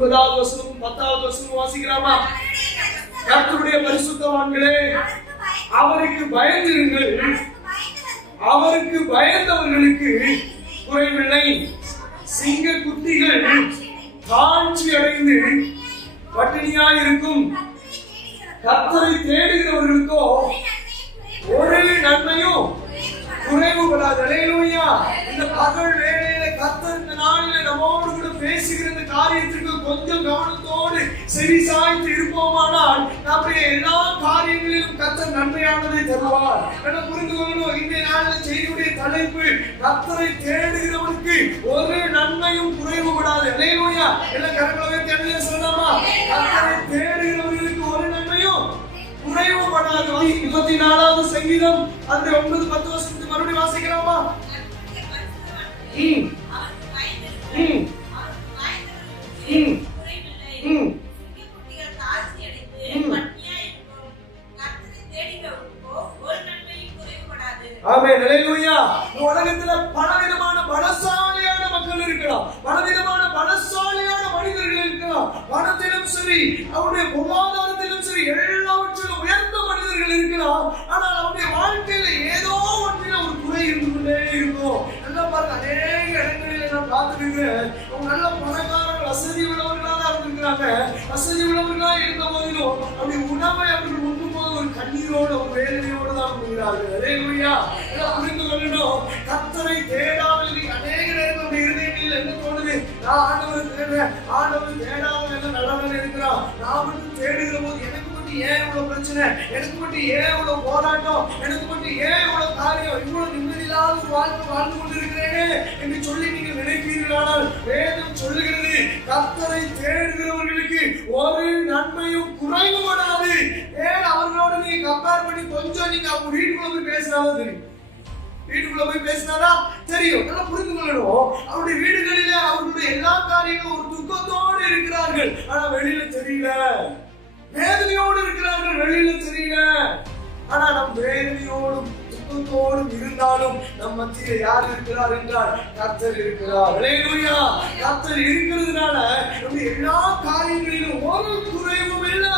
9வது வசனம் 10வது வசனம் வாசிக்கலாமா? கர்த்தருடைய பரிசுத்தவான்களே, அவருக்கு பயந்திருங்கள், அவருக்கு பயந்தவர்களுக்கு குறைவில்லை. சிங்க குட்டிகள் தாழ்ச்சி அடைந்து பட்டினியாயிருக்கும். கர்த்தரை தேடுகிறவர்களுக்கோ ஒரு நன்மையும் குறைவுபடாது. அல்லேலூயா. இந்த பகல் வேளையில கர்த்தர் இந்த நாளில நம்மோடு கூட பேசுகிற இந்த காரியத்திற்கு கொஞ்சம் கவனத்தோடு செவி சாய்த்து இருப்போமானால் நம்முடைய எல்லா காரியங்களிலும் கர்த்தர் நன்மையானதை தருவார். என்ன புரிந்து கொள்ளணும்? இந்த நாளில் செய்தியுடைய தலைப்பு கர்த்தரை தேடுகிறவனுக்கு ஒரு நன்மையும் குறைவுபடாது. அல்லேலூயா. எல்லாம் கரங்களை தேடுங்க சொல்லலாமா? கர்த்தரை தேடுகிறவர்களுக்கு ஒரு நன்மையும் குறைவுபடாது. 24வது சங்கீதம் அந்த 9-10 வசனத்தை மறுபடியும் வாசிக்கலாமா? ஆமென். அல்லேலூயா. உலகத்துல பலவிதமான பலசாலியான மக்கள் இருக்கலாம், பலவிதமான பலசாலியான மனிதர்கள் இருக்கலாம். பணத்திலும் சரி, அவருடைய பொருளாதாரத்திலும் சரி, எல்லாவற்றிலும் உயர்ந்த மனிதர்கள் இருக்கலாம். ஆனால் அவருடைய வாழ்க்கையில ஏதோ ஒன்றில் ஒரு குறை இருந்து கொண்டே இருக்கும். நல்லா பாருங்க, அநேக இடங்களில் நான் பார்த்துருக்கிறேன். அவங்க நல்ல பணக்காரர்கள், வசதி உள்ளவர்களாக இருந்திருக்கிறாங்க. வசதி உள்ளவர்களா இருந்த போதிலும் அப்படி உணவை அவர்கள் உண்ணும் போது ஒரு கண்ணீரோடு, ஒரு வேதனையோடு தான் உண்கிறார்கள். அல்லேலூயா. புரிந்து கொள்ளணும், கர்த்தரை தேடாமல் அநேக நேரத்தில் இருதயத்தில் என்ன தோணுது? நான் ஆண்டவர் தேடுறேன், ஆண்டவர் தேடாமல் என்ன நல்லவன் இருக்கிறான். நான் மட்டும் தேடுகிற போது எனக்கு மட்டும் ஏன் இவ்வளவு பிரச்சனை, எனக்கு மட்டும் ஏன் இவ்வளவு போராட்டம், எனக்கு மட்டும் ஏன் இவ்வளவு காரியம், இவ்வளவு நிம்மதியில்லாத ஒரு வாழ்க்கை வாழ்ந்து கொண்டிருக்கிறேனே என்று சொல்லி நீங்க நினைப்பீர்களானால் வேதம் சொல்லுகிறது, கர்த்தரை தேடுகிறவர்களுக்கு ஒரு நன்மையும் குறைவுபடாது. ஏன் அவர்களோட நீங்க கம்பேர் பண்ணி கொஞ்சம் நீங்க அவங்க வீட்டுக்குள்ள போய் பேசினாலும் தெரியும். வீட்டுக்குள்ள போய் பேசினாரா தெரியும். நல்லா புரிந்து கொள்ளணும், அவருடைய வீடுகளில அவர்களுடைய எல்லா காரியங்களும் ஒரு துக்கத்தோடு இருக்கிறார்கள். ஆனா வெளியில தெரியல. வேதனையோடு இருக்கிறார்கள், வெளியில தெரியல. ஆனா நம் வேதனையோடும் துக்கத்தோடும் இருந்தாலும் நம் மத்தியில யார் இருக்கிறார் என்றால் கர்த்தர் இருக்கிறார். அல்லேலூயா. கர்த்தர் இருக்கிறதுனால நம்முடைய எல்லா காரியங்களிலும் ஒரு குறைவும் இல்லை.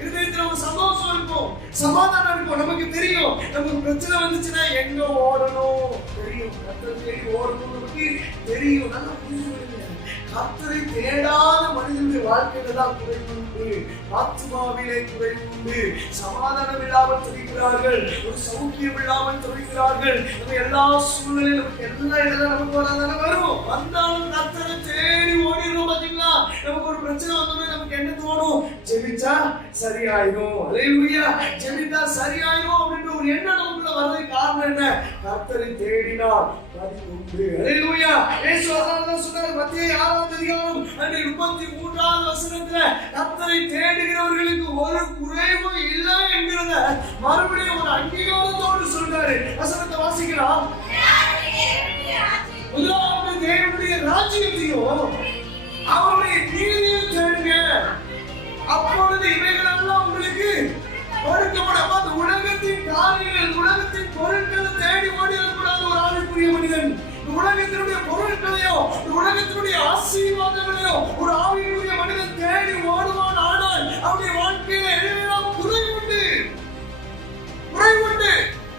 இருதயத்துல ஒரு சந்தோஷம் இருக்கும், சமாதானம் இருக்கும். நமக்கு தெரியும், நமக்கு பிரச்சனை வந்துச்சுன்னா எங்க ஓடணும் தெரியும், கர்த்தர் தேடி ஓடணும் நமக்கு தெரியும். நல்லா புரிஞ்சுக்கணும், கர்த்தரை தேடாத மனிதனுடைய வாழ்க்கையில தான் குறைவு உண்டு, ஆத்மாவிலே குறைவு உண்டு. சமாதானம் இல்லாமல் தவிக்கிறார்கள், ஒரு சௌக்கியம் இல்லாமல் தவிக்கிறார்கள். நம்ம எல்லா சூழ்நிலையும் நமக்கு எல்லா இடத்துல நமக்கு வராதான வரும். வந்தாலும் கர்த்தரை தேடி ஓடிடுறோம். பாத்தீங்களா, நமக்கு ஒரு பிரச்சனை வந்தோம்னா நமக்கு என்ன தோணும்? ஜெபிச்சா சரியாயிடும். அல்லேலூயா. ஜெபிச்சா சரியாயிடும் அப்படின்ற ஒரு எண்ணம் நமக்குள்ள வர்றதுக்கு காரணம் என்ன? கர்த்தரை தேடினால் அது உண்டு. அல்லேலூயா. இயேசு அதான் சொன்னார், மத்தேயு 6வது அதிகாரம் 33வது வசனத்துல கர்த்தரை தேடுகிறவர்களுக்கு ஒரு குறைவும் இல்லை என்கிறத மறுபடியும் ஒரு அங்கீகாரத்தோடு சொல்றாரு. வசனத்தை வாசிக்கலாம். முதலாவது தேவனுடைய ராஜ்யத்தையும் அவருடைய நீதியையும் தேடுங்க, அப்பொழுது இவைகள் எல்லாம் உங்களுக்கு கொடுக்கப்படும். அந்த உலகத்தின் காரியங்கள், உலகத்தின் பொருட்களை தேடி ஓடிடக்கூடாது ஒரு ஆவிக்குரிய மனிதன். உலகத்தினுடைய பொருட்களையோ, உலகத்தினுடைய ஆசீர்வாதங்களையோ ஒரு ஆவிக்குரிய மனிதன் தேடி ஓடுவான். ஆனால் அவருடைய வாழ்க்கையில எல்லாம் குறைவுண்டு, குறைவுண்டு.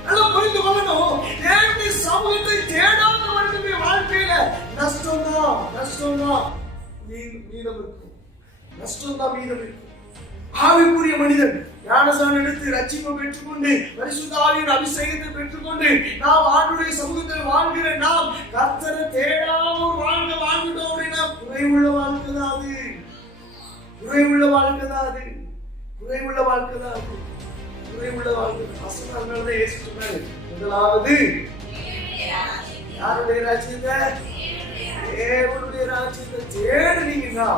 நல்லா புரிந்து கொள்ளணும், தேவனுடைய சமூகத்தை தேடாத மனிதனுடைய வாழ்க்கையில நஷ்டம்தான், நஷ்டம்தான் மீதம் இருக்கும், நஷ்டம்தான் மீதம் இருக்கும். ஆவிக்குரிய மனிதன் ஞானஸ்நானம் எடுத்து ரட்சிப்பை பெற்றுக்கொண்டு பரிசுத்த ஆவியின் அபிஷேகத்தை பெற்றுக்கொண்டு நாம் ஆண்டவருடைய சமூகத்தில் வாழ்கிற நாம் கர்த்தரை தேடாமல் வாழ்க்கை வாழ்ந்துட்டோம் அப்படின்னா குறைவுள்ள வாழ்க்கை தான் அது, குறைவுள்ள வாழ்க்கை தான் அது, குறைவுள்ள வாழ்க்கை தான் அது, குறைவுள்ள வாழ்க்கை. வசனங்கள்தான் இயேசு சொன்னாரு, முதலாவது யாருடைய ராஜ்யத்தை? தேவனுடைய ராஜ்யத்தை தேடுனீங்கன்னா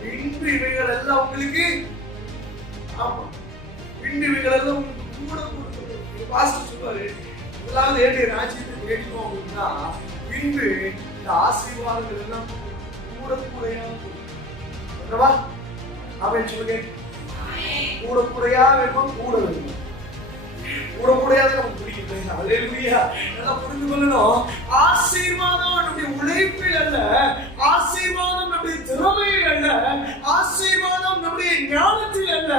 பின்பு இவைகள் எல்லாம் உங்களுக்கு, ஆமா பின்பு இவைகள் எல்லாம் உங்களுக்கு கூட கொடுக்கணும். பாஸ்டர் சொல்லுவாரு, முதலாவது ஏழு ராஜ்யத்தை தேடினோம் அப்படின்னா பின்பு இந்த ஆசீர்வாதங்கள் எல்லாம் கூட கூடையா ஓகேவா? அவன் சொல்லுங்க, கூட கூடையா வேணும், கூட வேணும், கூட கூடையாதான் நமக்கு பிடிக்கும். அல்லேலூயா. நல்லா புரிந்து கொள்ளணும், ஆசீர்வாதம் நம்முடைய உழைப்பில் அல்ல, ஆசீர்வாதம் நம்முடைய திறமையில் ஞானத்தில் அல்ல,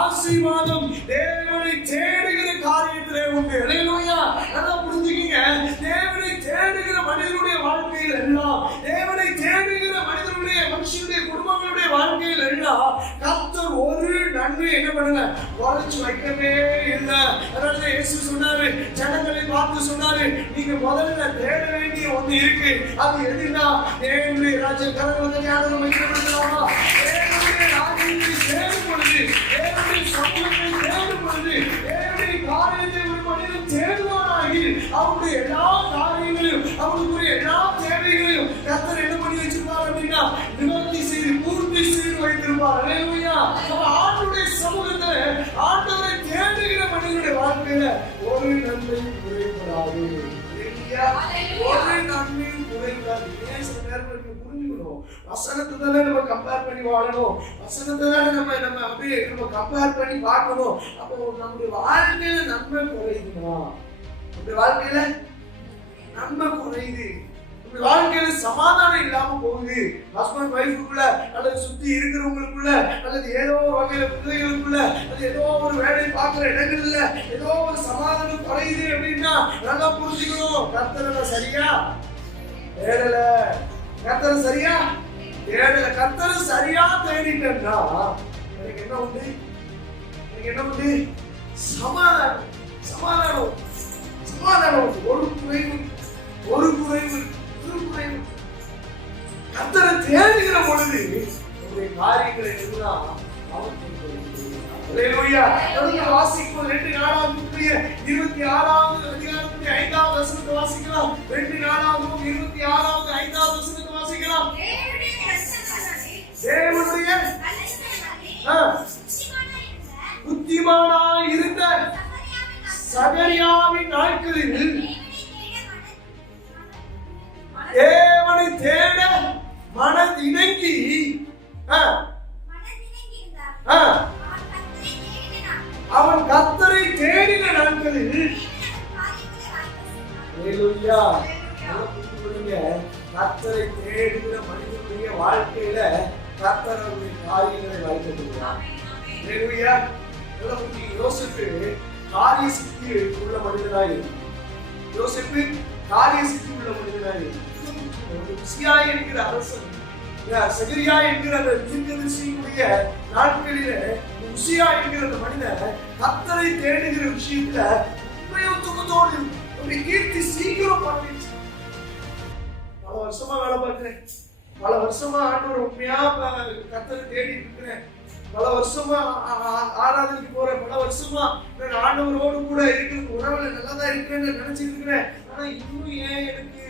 ஆசீர்வாதம் தேவனை தேடுகிற காரியத்திலே உண்டு. அல்லேலூயா. நல்லா புரிஞ்சுக்கங்க. தேவனை தேடுகிற மனிதனுடைய வாழ்க்கையில் எல்லாம், தேவனை தேடுகிற மனிதனுடைய மனுஷனுடைய குடும்பங்களுடைய வாழ்க்கையில் எல்லாம் கர்த்தர் ஒரு நன்மை என்ன பண்ணல, குறைச்சு வைக்கவே இல்லை. அதனால இயேசு சொன்னாரு, ஜனங்களை பார்த்து சொன்னாரு, நீங்க முதல்ல தேட வேண்டிய ஒண்ணு இருக்கு. அது எதுனா தேவனுடைய ராஜ்யம். கரங்களை ஞானம் வைக்கப்படுகிறாமா? தேவனுடைய ராஜ்யத்தை தேடும் பொழுது, தேவனுடைய சமூகத்தை தேடும் பொழுது, தேவனுடைய காரியத்தை ஒரு மனிதன் தேடுவானாகி அவருடைய எல்லா காரியங்களையும், அவருடைய எல்லா தேவைகளையும் கர்த்தர் என்ன பண்ணி வச்சிருப்பார் அப்படின்னா நிவர்த்தி செய்து பூர்த்தி செய்து வைத்திருப்பார். அல்லேலூயா. ஆண்டவருடைய சமூகத்துல ஆண்டவரை தேடுகிற மனிதனுடைய வாழ்க்கையில ஒரு நன்மையும் குறைபடாது. ஒரு நன்மையும் குறைபடாது. ஏன் சில நேரத்தில் புரிஞ்சுக்கணும், வசனத்தை நம்ம கம்பேர் பண்ணி வாழணும், வசனத்தை நம்ம அப்படியே நம்ம கம்பேர் பண்ணி பார்க்கணும். அப்போ நம்முடைய வாழ்க்கையில நன்மை குறையுதுமா? நம்முடைய வாழ்க்கையில நன்மை குறையுது, வாழ்க்கையில சமாதானம் இல்லாம போகுது. ஹஸ்பண்ட் வைஃபுக்குள்ள அல்லது சுத்தி இருக்கிறவங்களுக்குள்ள அல்லது ஏதோ ஒரு வகையில பிள்ளைகளுக்குள்ள அல்லது ஏதோ ஒரு வேலை பார்க்கிற இடங்கள்ல ஏதோ ஒரு சமாதானம் குறையுது அப்படின்னா நல்லா புரிஞ்சுக்கணும், கர்த்தரை சரியா தேடல, கர்த்தரை சரியா தேடல. கர்த்தரை சரியா தேடிட்டேன்னா எனக்கு என்ன உண்டு? எனக்கு என்ன உண்டு? சமாதானம். சமாதானம். சமாதானம். ஒரு குறைவு, ஒரு குறைவு, ஒரு குறைவு. கர்த்தரை தேடுகிற பொழுது உங்களுடைய காரியங்களை எல்லாம் அவர் அல்லேலூயா. தொடர்ந்து வாசிக்கும் 2 அதிகாரத்துடைய 5வது வசனத்தை வாசிக்கலாம். 2 5வது வசனத்தை வாசிக்கலாம். தேவனுடைய புத்திமானாய் இருந்த சகரியாவின் நாட்களில் தேவனை தேட மனதிணங்கி அவன் கர்த்தரை தேடின நாட்களில் கர்த்தரை தேடுகிற மனிதனுடைய வாழ்க்கையில கர்த்தருடைய காரியங்களை வாய்க்கப்படுகிறார். யோசேப்பு காரிய சித்தி உள்ள மனிதனாய், யோசேப்பு காரிய சித்தி உள்ள மனிதனாய், உசியா என்கிற அரசன், சகரியா என்கிற அந்த தீர்க்கதரிசியினுடைய நாட்களிலே உசியா என்கிற அந்த மனிதன் கர்த்தரை தேடுகிற விஷயத்துல உண்மையோடு கீர்த்தி சீக்கிரம் பண்ணிடுச்சு. பல வருஷமா வேலை பார்க்கிறேன், பல வருஷமா ஆண்டவர் உண்மையா கர்த்தரை தேடி இருக்கிறேன், பல வருஷமா ஆராதனைக்கு போறேன், பல வருஷமா ஆண்டவரோடு கூட இருக்கிறது உறவுல நல்லதா இருக்கிறேன்னு நினைச்சிட்டு இருக்கிறேன். ஆனா இன்னும் ஏன் எனக்கு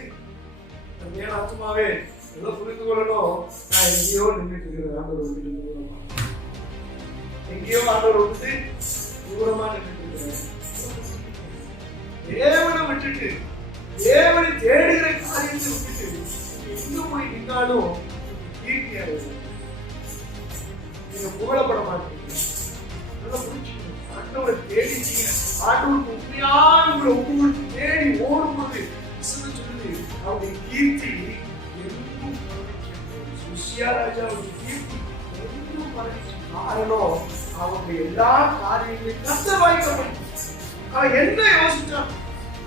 ஏன் ஆத்மாவே எல்லாம் புரிந்து கொள்ளணும், நான் எங்கேயோ நின்றுட்டு இருக்கிறேன், ஆண்டவர் விட்டு தூரமா, எங்கேயோ ஆண்டவர் விட்டு தூரமா நின்றுட்டு இருக்கிறேன். தேவனை விட்டுட்டு தேவனை தேடுகிற காரியத்தை விட்டுட்டு எங்க போய் நின்னாலும் கீர்த்தியாக நீங்க புகழப்பட மாட்டீங்க. நல்லா புரிஞ்சுக்கணும், ஆண்டவரை தேடிச்சீங்க, ஆண்டவருக்கு உண்மையான உங்களை உங்களுக்கு தேடி ஓடும்போது சொல்லுது அவருடைய கீர்த்தி எங்கும் சுசியாராஜாவுடைய கீர்த்தி எங்கும் பரவிச்சு. காரணம் அவருடைய எல்லா காரியங்களையும் கர்த்தர் வாய்க்கப்படும். அவன் என்ன யோசிச்சான்,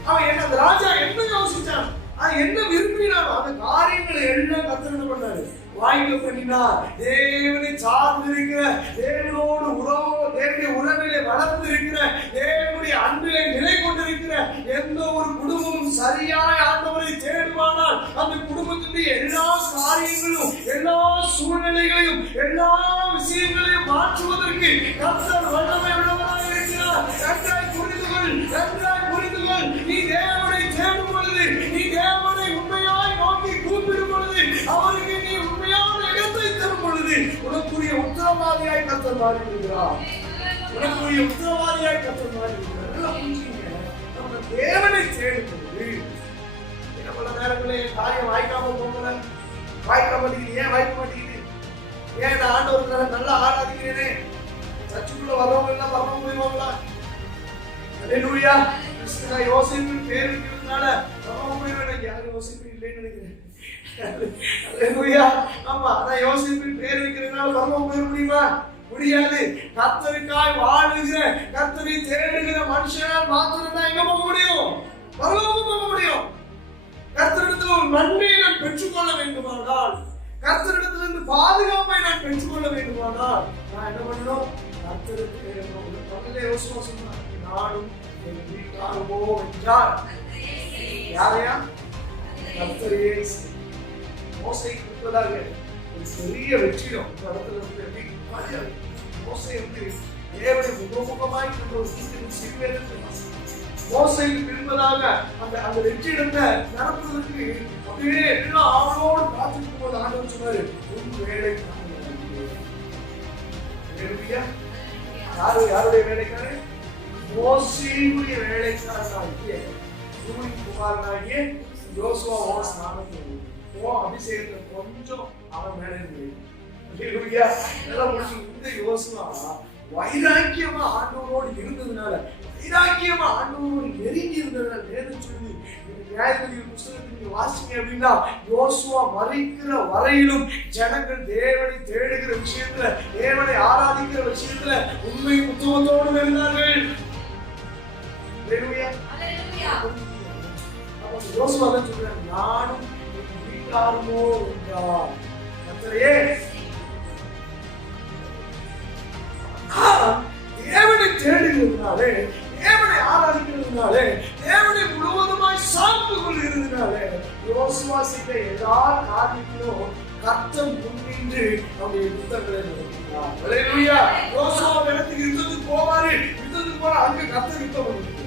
அவன் என்ன அந்த ராஜா என்ன யோசிச்சான், அவன் என்ன விரும்பினானோ அந்த காரியங்களை எல்லாம் கர்த்தர் என்ன பண்ணாரு, வாய்க்க பண்ணினார். தேவனை சார்ந்து இருக்கிற, தேவனோடு தேவனுடைய உறவிலே வளர்ந்து இருக்கிற, தேவனுடைய அன்பிலே நிலை கொண்டிருக்கிற எந்த ஒரு குடும்பமும் சரியாய் ஆண்டவரை தேடுவானால் அந்த குடும்பத்துடைய எல்லா காரியங்களும் எல்லா சூழ்நிலைகளையும் எல்லா விஷயங்களையும் மாற்றுவதற்கு கர்த்தர் வல்லமை உள்ளவராய் இருக்கிறார். நன்றாய் புரிந்துகொள், நன்றாய் புரிந்துகொள். நீ தேவனை தேடும் பொழுது, நீ தேவனை உண்மையாய் நோக்கி கூப்பிடும் பொழுது, அவருக்கு நீ உண்மையான இடத்தை தரும் பொழுது உனக்குரிய உத்தரவாதியாய் கர்த்தர் மாறி விடுகிறார். உனக்குரிய உத்தரவாதியாய் கர்த்தர் மாறி விடுகிறார். நம்ம தேவனை தேடும் பொழுது பல நேரங்களில் காரியம் வாய்க்காம போகல, வாய்க்க மாட்டேங்குது. ஏன் வாய்க்க மாட்டேங்குது? ஏன் நான் ஆண்டவருக்காக நல்லா ஆராதிக்கிறேனே, சர்ச்சுக்குள்ள வரவங்க எல்லாம் வரவங்க போயிடுவாங்களா? அல்லேலூயா. கிறிஸ்துவ யோசேப்பின் பேர் இருக்கிறதுனால வரவங்க போயிடுவேன். யாரும் யோசேப்பு இல்லைன்னு நினைக்கிறேன். அல்லேலூயா. ஆமா, நான் யோசேப்பின் பேர் வைக்கிறதுனால வரவங்க போயிட முடியுமா? முடியாது. கர்த்தருக்காய் வாழுகிற, கர்த்தரை தேடுகிற மனுஷனால் மாத்திரம் தான் எங்க போக முடியும்? பரலோகம் போக முடியும். கர்த்தரிடத்தில் ஒரு நன்மையை நான் பெற்றுக்கொள்ள வேண்டுமானால், கர்த்தரிடத்திலிருந்து பாதுகாப்பை நான் பெற்றுக்கொள்ள வேண்டுமானால் நான் என்ன பண்ணணும்? கர்த்தருக்கு யோசுவா சொன்னார், நானும் என் வீட்டாருமோ என்றார். யாரையா? கர்த்தரையே. மோசைக்கு முன்பதாக ஒரு பெரிய வெற்றிடம் இந்த இடத்துல இருந்து மோசை வந்து தேவனை முகமுகமாய் கொண்ட ஒரு சிறுவேதத்தை மோசைக்கு பின்பதாக அந்த வெற்றிடத்தை நடப்பதற்கு அப்படியே எல்லாம் ஆவலோடு காத்துக்கும் போது ஆண்டவர் சொன்னாரு, உன் வேலை யாருடைய வேலைக்காரு? மோசையுடைய வேலைக்காரனாகிய நூனின் குமாரனாகிய யோசுவாவோட ஸ்நானத்தை அபிஷேகத்தை கொஞ்சம் அவன் மேலே இந்த யோசுவா வைராக்கியமா ஆண்டவரோடு இருந்ததுனால, வைராக்கியமா ஆண்டவரோடு நெருங்கி இருந்ததுனால வேதம் சொல்லி நியாயாதிபதிகள் புத்தகத்தை நீங்க வாசிங்க அப்படின்னா, யோசுவா மரிக்கிற வரையிலும் ஜனங்கள் தேவனை தேடுகிற விஷயத்துல, தேவனை ஆராதிக்கிற விஷயத்துல உண்மை உத்தமத்தோடு இருந்தார்கள். யோசுவா தான் சொல்றாரு, நானும் வீட்டாருமோ என்றார். கர்த்தரே தேவனை தேடுகிறதுனாலே, தேவனை ஆராதிக்கிறதுனாலே, தேவனை முழுவதுமாய் சார்ந்து கொள்கிறதுனாலே யோசுவா செய்த எல்லா காரியத்திலும் கர்த்தர் முன்னின்று அவருடைய யுத்தங்களை நடத்தினார். ஹல்லேலூயா. யோசுவா இடத்துக்கு யுத்தத்துக்கு போவாரு, யுத்தத்துக்கு போனா அங்க கர்த்தர் யுத்தம் பண்ணிருக்கார்.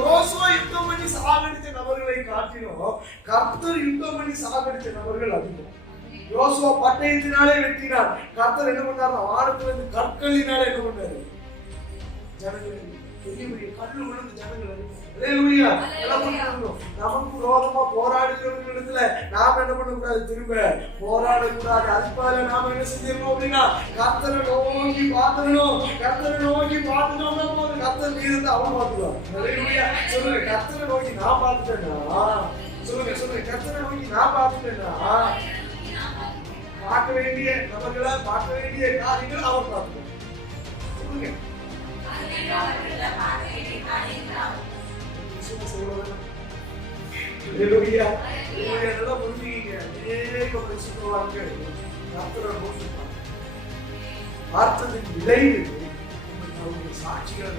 யோசுவா யுத்தம் பண்ணி சாகடித்த நபர்களை காட்டிலும் கர்த்தர் யுத்தம் பண்ணி சாகடித்த நபர்கள் அதிகம். யோசுவா பட்டயத்தினாலே வெட்டினார். கர்த்தர் என்ன பண்ணார்? வானத்துல இருந்து கற்களினாலே என்ன பண்ணாரு? ஜனங்கள் பெரிய பெரிய கல்லு விழுந்து ஜனங்கள் நமக்கு ரோதமா போராடுகிறவர்களிடத்துல நாம என்ன பண்ணக்கூடாது? திரும்ப போராடக்கூடாது. அதுக்காக நாம என்ன செஞ்சிடணும் அப்படின்னா, கர்த்தரை நோக்கி பார்த்துடணும். கர்த்தரை நோக்கி பார்த்துட்டோம்னா போது கர்த்தர் இருந்து அவன் பார்த்துடுவான். சொல்லுங்க, கர்த்தரை நோக்கி நான் பார்த்துட்டேன்னா, சொல்லுங்க கர்த்தரை நோக்கி நான் பார்த்துட்டேன்னா பார்க்க வேண்டிய நபர்களை, பார்க்க வேண்டிய காரியங்கள் அவர் பார்த்துக்கணும். சொல்லுங்க, பார்த்ததின் விளைவு சாட்சிகள்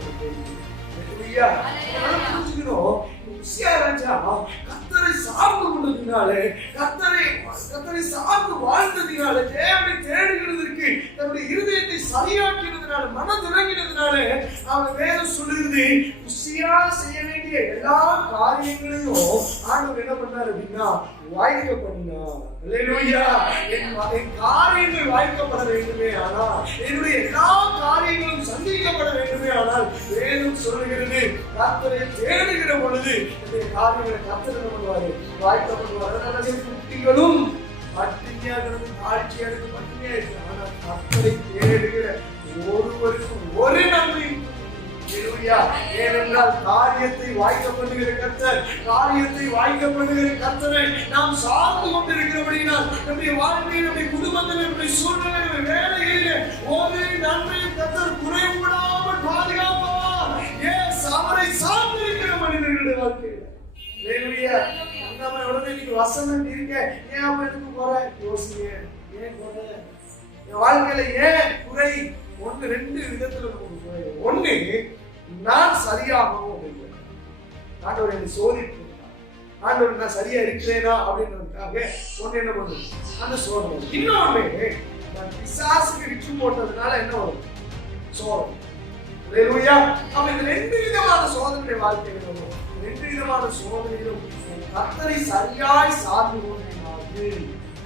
கர்த்தரை சார்ந்து கொண்டதினாலே, கர்த்தரை சார்ந்து வாழ்ந்ததினாலே, தேவனை தேடுகிறதற்கு தன்னுடைய இருதயத்தை சரியாக்கினதுனால, மனதிறங்கினதுனாலே அவன் வேதம் சொல்லுகிறது, உசியா செய்ய வேண்டிய எல்லா காரியங்களையும் ஆண்டவர் என்ன பண்ணார் அப்படின்னா வாய்க்க பண்ணினார். ஹல்லேலூயா. என் காரியங்கள் வாய்க்கப்பட வேண்டுமே ஆனால், என்னுடைய எல்லா காரியங்களும் சந்திக்கப்பட வேண்டுமே ஆனால் வேதம் சொல்லுகிறது, கர்த்தரை தேடுகிற பொழுது இந்த காரியங்களை கர்த்தர் என்ன பண்ணுவாரு? வாய்க்கப்படுவார். குட்டிகளும் பட்டினியாக ஆட்சியாக பட்டினியா இருக்கு. ஆனால் கர்த்தரை தேடுகிற ஒருவருக்கும் ஒரு நன்மையும். ஏனென்றால் காரியத்தை வாய்க்கப்படுகிற கர்த்தர், காரியத்தை வாய்க்கப்படுகிற கர்த்தரை நாம் சார்ந்து கொண்டிருக்கிறபடினால் நம்முடைய வாழ்க்கையில், நம்முடைய குடும்பத்தில், நம்முடைய சூழ்நிலை, வேலைகளிலே ஒரு நன்மையும் கர்த்தர் குறைவுபடாமல் பாதுகாப்பார். அவரை சார்ந்து இருக்கிற மனிதர்களுடைய வாழ்க்கையில் நம்ம உடனே நீங்க வசனம் இருக்க, ஏன் அப்ப எனக்கு குறை? யோசிங்க, ஏன் குறை என் வாழ்க்கையில? ஏன் குறை? ஒன்று ரெண்டு விதத்துல நமக்கு குறை. ஒண்ணு, நான் சரியாகணும் அப்படின்னு ஆண்டவர் என்னை சோதிப்பு. ஆண்டவர் நான் சரியா இருக்கிறேனா அப்படின்றதுக்காக ஒண்ணு என்ன பண்ணுது? அந்த சோதனை. இன்னொன்னு, நான் பிசாசுக்கு விற்று போட்டதுனால என்ன வரும்? சோதனை. ஹல்லேலூயா. அப்ப இந்த ரெண்டு விதமான சோதனை வாழ்க்கையில வரும். ரெண்டு விதமான சோதனையிலும் கர்த்தரை சரியாய் சார்ந்து கொள்வேனாவது,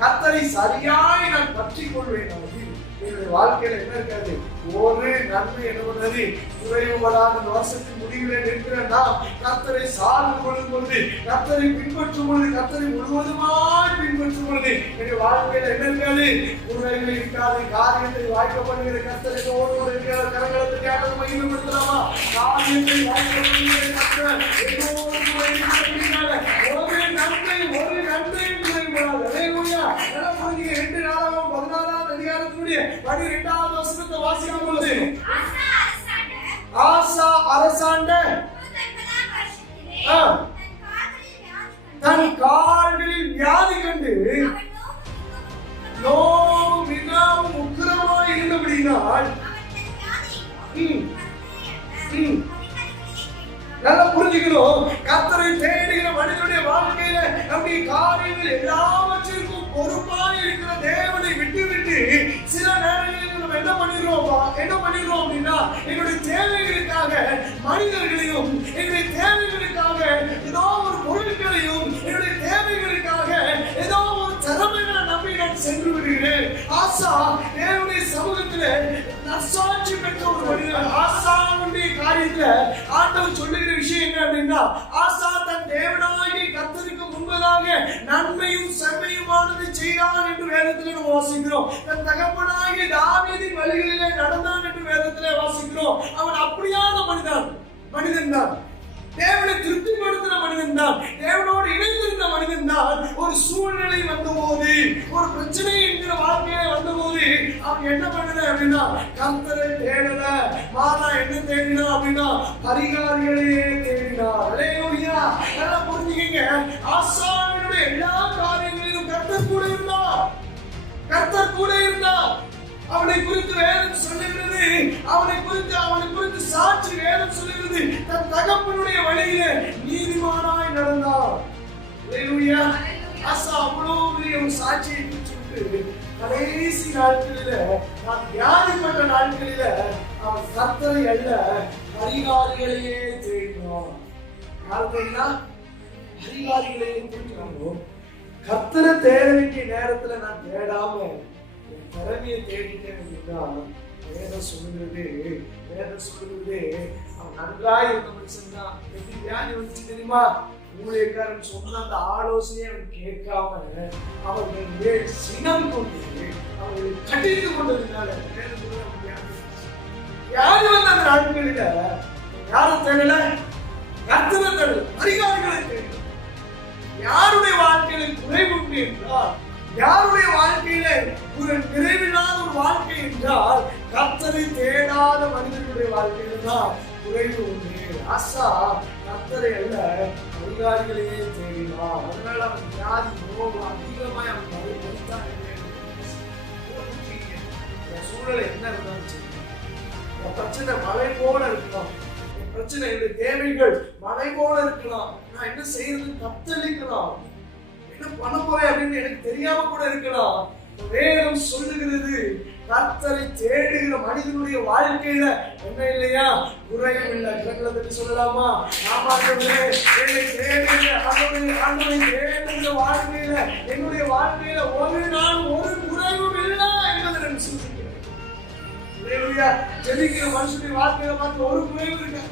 கர்த்தரை சரியாய் நான் பற்றி கொள்வேனாவது என்னுடைய வாழ்க்கையில என்ன இருக்காது? ஒரு நன்மை என்ன பண்ணது? குறைவுபடாத இந்த வருஷத்தின் முடிவிலே நிற்கிற நாம் கர்த்தரை சார்ந்து கொள்ளும் பொழுது, கர்த்தரை பின்பற்றும் பொழுது, கர்த்தரை முழுவதுமாய் பின்பற்றும் பொழுது என்னுடைய வாழ்க்கையில என்ன இருக்காது? குறைகள் இருக்காது. காரியத்தை வாய்க்கப்படுகிற கர்த்தரை ஒருவர் இருக்கிற கரங்களத்துக்கு ஆண்டவர் மகிமைப்படுத்தலாமா? காரியத்தை வாய்க்கப்படுகிற கர்த்தர் ஒரு நன்மை குறைவுபடாது. ஹல்லேலூயா. 2 நாளாகவும் 14ஆம் அதிகாரத்துடைய 12வது வசனத்தை வாசிக்கும் பொழுது ஆசா அரசாண்ட தன் கால்களில் வியாதி கண்டு நோவு மிகவும் உக்கிரமாய் இருந்தபடியினால் நல்லா புரிஞ்சுக்கணும். கர்த்தரை தேடுகிற மனிதனுடைய வாழ்க்கையில நம்முடைய காரியங்கள் எல்லாவற்றிற்கும் பொறுப்பாக இருக்கிற தேவனை விட்டு விட்டு சில நேரங்களில் நம்ம என்ன பண்ணிடுறோம் அப்படின்னா என்னுடைய தேவைகளுக்காக மனிதர்களையும் என்னுடைய தேவைகளுக்காக ஏதோ ஒரு பொருட்களையும் என்னுடைய தேவைகளுக்காக ஏதோ ஒரு திறமைகளை நம்பி நான் சென்று விடுகிறேன். ஆசா தேவனுடைய சமூகத்துல நற்சாட்சி பெற்ற ஒரு மனிதன். ஆசாவுடைய காரியத்துல ஆண்டவர் சொல்லுகிற விஷயம் என்ன அப்படின்னா, ஆசா தன் தேவனாகிய கர்த்தருக்கு முன்பதாக நன்மையும் செம்மையுமானது செய்தான் என்று வேதத்திலே நம்ம வாசிக்கிறோம். தன் தகப்பனாகிய தாவீதின் வழிகளிலே நடந்தான் என்று வேதத்திலே வாசிக்கிறோம். அவன் அப்படியான மனிதன் தான். தேவனை திருப்திப்படுத்தின மனிதன் தான். தேவனோடு இணைந்திருந்த மனிதன் தான். ஒரு சூழ்நிலை வந்தபோது, ஒரு பிரச்சனை என்கிற வாழ்க்கையில வந்தபோது அவன் என்ன பண்ணன அப்படின்னா கர்த்தரை தேடல, மாறா என்ன தேடினா அப்படின்னா பரிகாரிகளையே தேடினார். அல்லேலூயா. நல்லா புரிஞ்சுக்கங்க. ஆசாவினுடைய எல்லா காரியங்களிலும் கர்த்தர் கூட இருந்தார். அவனை குறித்து வேதம் சொல்லுகிறது, அவனை குறித்து சாட்சி வேதம் சொல்லுகிறது. தன் தகப்பனுடைய வழியிலே நீதிமானாய் நடந்தார். அல்லேலூயா. ஆசா அவ்வளவு பெரிய ஒரு சாட்சியை பெற்று கடைசி நாட்களில, நான் வியாதிப்பட்ட நாட்களில அவன் கர்த்தரை அல்ல பரிகாரிகளையே தேடினான். யாருன்னா பரிகாரிகளையே தேடினானோ. கர்த்தரை தேட வேண்டிய நேரத்துல நான் தேடாம திறமையை தேடிட்டேன் அப்படின்னா வேதம் சொல்லுகிறது அவன் நன்றாய் இருந்த மனுஷன் தான். எப்படி வியாதி வந்துச்சு தெரியுமா? ஊழியக்காரன் சொன்ன அந்த ஆலோசனையை அவன் கேட்காம அவர்கள் மேல் சினம் கொண்டு அவர்களை கட்டிட்டு கொண்டதுனால யாரு வந்த அந்த நாட்களில யாரும் தேடல, கர்த்தரை தேடல, அதிகாரிகளை தேடல. யாருடைய வாழ்க்கையில குறைவு உண்டு என்றால், யாருடைய வாழ்க்கையில ஒரு நிறைவில்லாத ஒரு வாழ்க்கை என்றால் கர்த்தரை தேடாத மனிதனுடைய வாழ்க்கையில தான் குறைவு உண்டு. ஆசா கர்த்தரை அல்ல அதிகாரிகளையே தேடினார். அதனால அவன் வியாதி நோவு அதிகமாய் அவன் மறுத்தான். சூழலை என்ன இருந்தாலும் சரி, பிரச்சனை மழை போல இருக்கலாம், பிரச்சனை தேவைகள் மழை போல இருக்கலாம், நான் என்ன செய்யறது தத்தளிக்கலாம், என்ன பண்ண போறேன் அப்படின்னு எனக்கு தெரியாம கூட இருக்கலாம். வேதம் சொல்லுகிறது கர்த்தரை தேடுகிற மனிதனுடைய வாழ்க்கையில என்ன இல்லையா? குறையும் இல்லை. கிரகத்தை சொல்லலாமா? தேடுகிற வாழ்க்கையில என்னுடைய வாழ்க்கையில ஒரு நாள் ஒரு குறைவும் இல்லை என்பதை நான் சொல்லுகிறேன். ஜெபிக்கிற மனுஷனுடைய வாழ்க்கையில பார்த்து ஒரு குறைவு இருக்கு.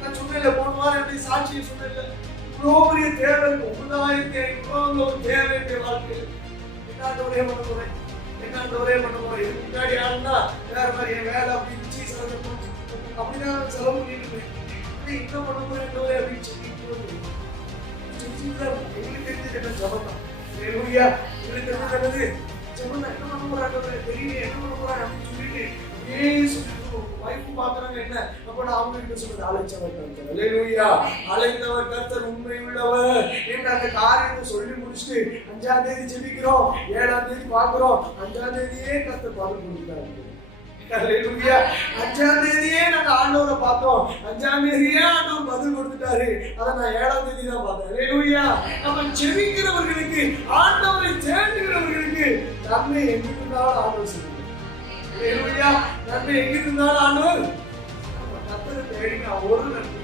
நான் சொன்னேன் போன வாரம் எப்படி சாட்சியை சொன்னேன். இவ்வளோ பெரிய தேவை இருக்கு, 9500 ஒரு தேவை என்னுடைய வாழ்க்கையில். என்னோரே பண்ண போறேன். இதுக்கு முன்னாடி ஆளுனா வேற மாதிரி என் வேலை அப்படின்னு அப்படிதான் செலவு பண்ணிட்டு என்ன பண்ண போறேன் அப்படின்னு சொல்லி எங்களுக்கு தெரிஞ்சது என்ன ஜபம் தான். எங்களுக்கு தெரிஞ்சது ஜபம் என்ன பண்ண போறாங்க தெரியல, என்ன பண்ண போறாங்க அப்படின்னு சொல்லிட்டு அப்படியே சொல்லிட்டு வைப்பு பாக்குறாங்க. என்ன அப்ப நான் அவங்க கிட்ட சொல்றது அழைச்சவர் கர்த்தர். அல்லேலூயா. அழைத்தவர் கர்த்தர் உண்மை உள்ளவர் என்று அந்த காரியத்தை சொல்லி முடிச்சுட்டு 5ஆம் தேதி ஜெபிக்கிறோம், 7ஆம் தேதி பாக்குறோம், 5ஆம் தேதியே கர்த்தர் பதில் கொடுத்தாரு. அல்லேலூயா. 5ஆம் தேதியே நாங்க ஆண்டவரை பார்த்தோம், 5ஆம் தேதியே ஆண்டவர் பதில் கொடுத்துட்டாரு. அதை நான் 7ஆம் தேதி தான் பார்த்தேன். அல்லேலூயா. நம்ம ஜெபிக்கிறவர்களுக்கு, ஆண்டவரை தேடுகிறவர்களுக்கு நன்மை எங்கிட்டு இருந்தாலும் ஆண்டவர் செய்வார். அல்லேலூயா. நன்மை எங்கிட்டு இருந்தாலும் ஆண்டவர் கர்த்தரை தேடினா ஒரு நன்மை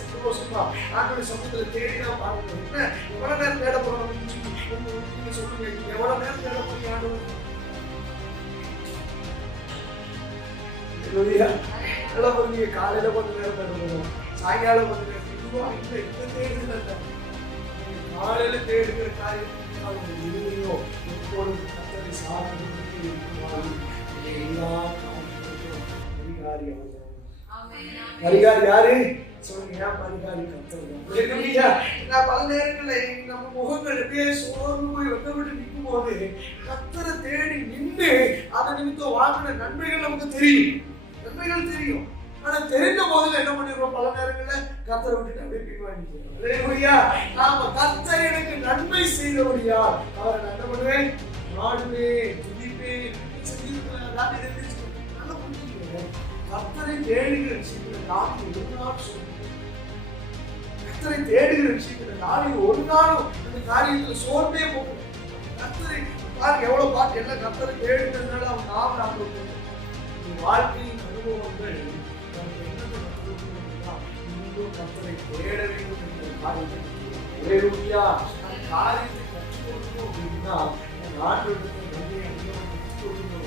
சந்தோஷமா ஆண்டவருடைய சமூகத்துல தேடினா பாருங்க. என்ன எவ்வளவு நேரம் தேட போறோம் நீங்க சொல்லுங்க. எவ்வளவு நேரம் தேட போறீங்க ஆண்டவர்? எல்லாம் நீங்க காலையில கொஞ்ச நேரம் தேடணும், சாயங்காலம் கொஞ்ச நேரம். இதுவா இல்லை, இந்த தேடுதல் காலையில தேடுகிற காரியத்துக்கு இல்லையோ எப்பொழுது கர்த்தரை சார்ந்து எல்லா காரியங்களுக்கும் பரிகாரி யாரு? சொல்லுங்க, ஏன் பரிகாரி கர்த்தர். நான் பல நேரங்களில் நம்ம முகங்கள் எப்படியே சோர்ந்து போய் வெக்கப்பட்டு நிற்கும் போது கர்த்தரை தேடி நின்று அதை நிமித்தம் வாங்கின நன்மைகள் நமக்கு தெரியும், நன்மைகள் தெரியும். ஆனா தெரிந்த போதில் என்ன பண்ணிடுவோம், பல நேரங்கள்ல கர்த்தரை விட்டுட்டு அப்படியே பின்வாங்கிடுவோம். நாம கர்த்தர் எனக்கு நன்மை செய்தவரியா அவரை நான் என்ன பண்ணுவேன், நாடுவேன், துதிப்பேன், நல்லா புரிஞ்சுக்கிறேன். கர்த்தரை தேடுகிற விஷயத்துல நாடு ஒரு நாள் சொல்லுங்க, கர்த்தரை தேடுகிற விஷயத்துல நாடு ஒரு நாளும் அந்த காரியத்துல சோர்ந்தே போகும். கர்த்தரை பாருங்க, எவ்வளவு பாட்டு எல்லாம் கர்த்தரை தேடுகிறதுனால அவங்க நாம வாழ்க்கையின் அனுபவங்கள் கர்த்தரை தேட வேண்டும் என்ற காரியத்தை காரியத்தை கற்றுக் கொடுக்கணும் அப்படின்னா ஆண்டவருக்கு நன்மை அனுபவம் கற்றுக் கொடுக்கணும்.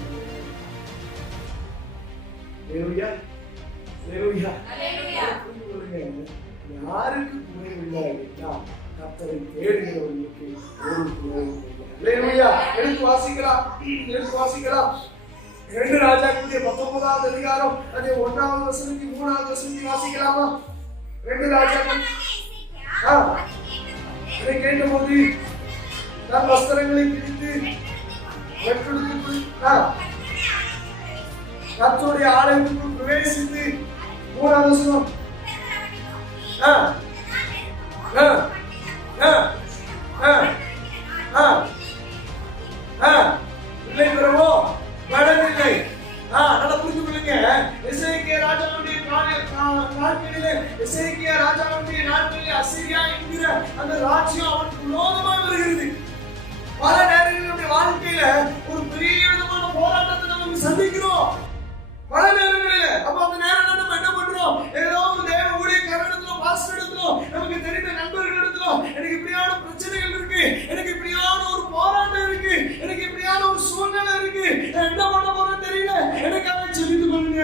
யாருக்கு குறைவில்லை அப்படின்னா கர்த்தரை தேடுகிறவர்களுக்கு ஒரு குறைவும் இல்லை. எடுத்து வாசிக்கலாம், எடுத்து வாசிக்கலாம். 2 ராஜாக்களுடைய 19வது அதிகாரம் அதே 1வது வசனத்தை 3வது வசனத்தை வாசிக்கலாமா? 2 ராஜாக்கள் இதை கேட்டபோது தன் வஸ்திரங்களை பிரித்து கர்த்தருடைய ஆலயத்திற்குள் பிரவேசித்து 3வது வசனம் இல்லை பெறவோ நடனில்லை. நல்லா புரிந்து கொள்ளுங்க. எசேக்கியா ராஜாவுடைய நாட்களிலே, எசேக்கியா ராஜாவுடைய நாட்களிலே அசீரியா என்கிற அந்த ராஜ்யம் அவனுக்கு விரோதமாக வருகிறது. பல நேரங்களுடைய வாழ்க்கையில ஒரு பெரிய விதமான போராட்டத்தை நம்ம சந்திக்கிறோம் பல நேரங்களில. அப்ப அந்த நேரம் நம்ம என்ன பண்றோம், ஏதோ ஒரு தேவ ஊழியக்காரனிடத்திலோ பாஸ்டர் இடத்திலோ நமக்கு தெரிந்த நண்பர்கள் இடத்திலோ எனக்கு இப்படியான பிரச்சனைகள் இருக்கு, எனக்கு இப்படியான ஒரு போராட்டம் இருக்கு, எனக்கு இப்படியான ஒரு சூழ்நிலை இருக்கு, என்ன பண்ண போறேன்னு தெரியல, எனக்காக ஜெபித்துக் கொள்ளுங்க,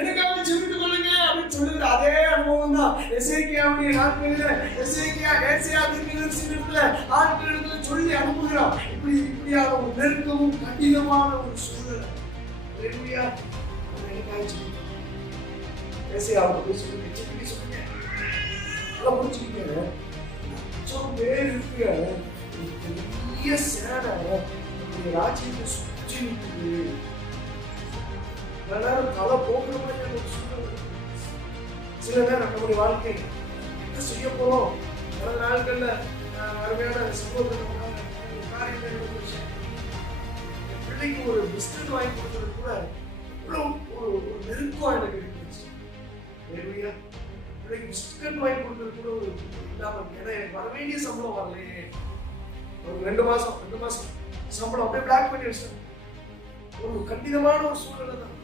எனக்காக ஜெபித்துக் கொள்ளுங்க அப்படின்னு சொல்லுகிற அதே அனுபவம் தான் எசேக்கியாவுடைய நாட்களில ஏசாயா தீர்க்கதரிசியிடத்துல ஆட்களிடத்துல சொல்லி அனுப்புகிறான். இப்படியான ஒரு நெருக்கமும் கடினமான ஒரு சூழ்நிலை. ராஜ்யத்தை சுற்றி தலை போக்குற மாதிரி ஒரு சூழ்நிலை. சில நேரம் நம்முடைய வாழ்க்கை என்ன செய்ய போறோம், பல நாட்கள்ல அருமையான சம்பவத்தை பிள்ளைக்கு ஒரு பிஸ்கட் வாங்கி கொடுத்தது கூட ஒரு நெருக்கம் எனக்கு இருந்துச்சு. பிள்ளைக்கு பிஸ்கட் வாங்கி கொடுத்தது கூட ஒரு இல்லாம, ஏன்னா எனக்கு வர வேண்டிய சம்பளம் வரலையே. ஒரு 2 மாசம் சம்பளம் அப்படியே பிளாக் பண்ணி வச்சிட்டேன். ஒரு கண்டிதமான ஒரு சூழ்நிலை தான்.